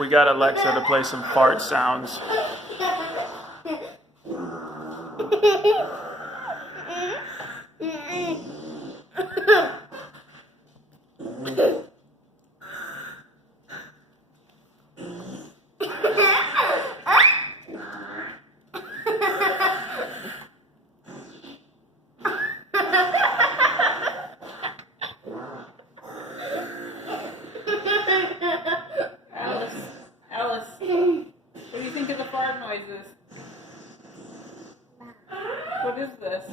We got Alexa to play some fart sounds. Alice, what do you think of the fart noises? What is this?